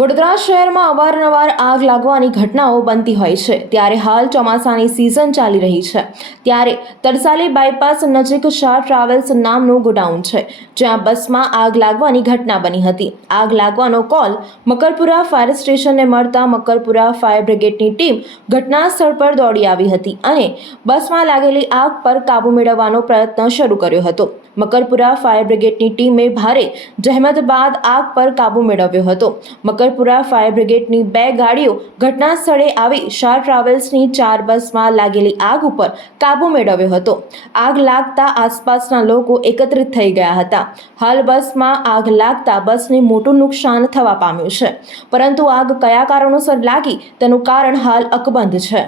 વડોદરા શહેરમાં અવારનવાર આગ લાગવાની ઘટનાઓ બનતી હોય છે, ત્યારે હાલ ચોમાસાની સિઝન ચાલી રહી છે, ત્યારે તરસાલી બાયપાસ નજીક શાહ ટ્રાવેલ્સ નામનું ગોડાઉન છે, જ્યાં બસમાં આગ લાગવાની ઘટના બની હતી। આગ લાગવાનો કોલ મકરપુરા ફાયર સ્ટેશનને મળતા મકરપુરા ફાયર બ્રિગેડની ટીમ ઘટના સ્થળ પર દોડી આવી હતી અને બસમાં લાગેલી આગ પર કાબૂ મેળવવાનો પ્રયત્ન શરૂ કર્યો હતો। મકરપુરા ફાયર બ્રિગેડની ટીમે ભારે જહેમત બાદ આગ પર કાબૂ મેળવ્યો હતો। મકરપુરા ફાયર બ્રિગેડની 2 ગાડીઓ ઘટના સ્થળે આવી શાહ ટ્રાવેલ્સની 4 બસમાં લાગેલી આગ ઉપર કાબૂ મેળવ્યો હતો। આગ લાગતા આસપાસના લોકો એકત્રિત થઈ ગયા હતા। હાલ બસમાં આગ લાગતા બસને મોટું નુકસાન થવા પામ્યું છે, પરંતુ આગ કયા કારણોસર લાગી તેનું કારણ હાલ અકબંધ છે।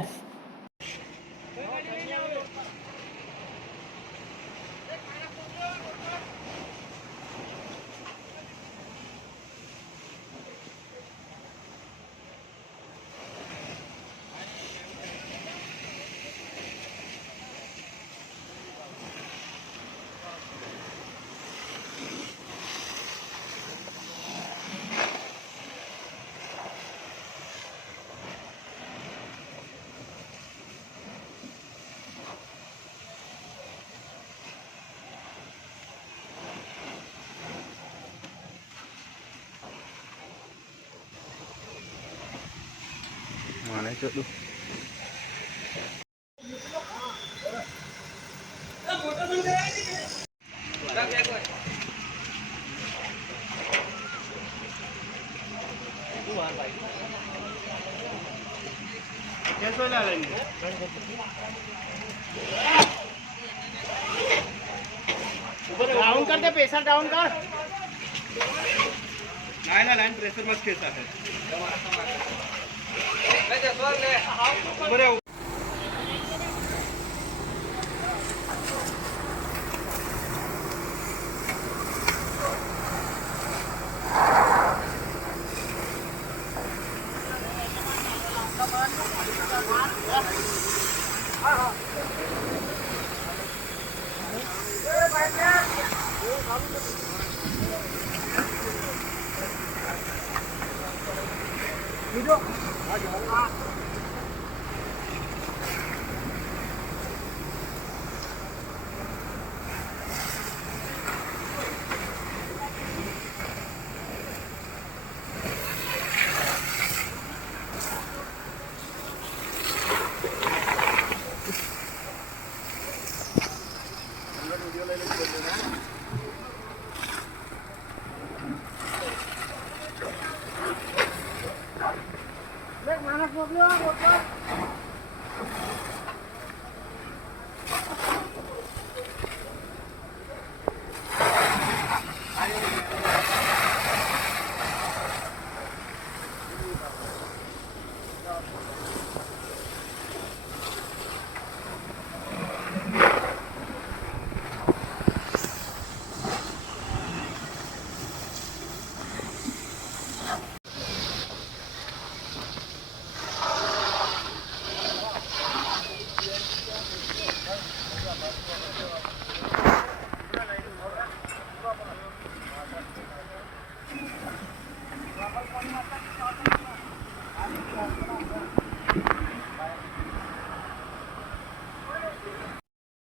Mana itu tuh? डाउन कर दे, प्रेशर डाउन कर। लाइन प्रेशर मत खेलता है।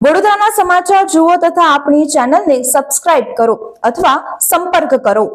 વડોદરાના સમાચાર જુઓ તથા આપણી ચેનલને સબસ્ક્રાઇબ કરો અથવા સંપર્ક કરો।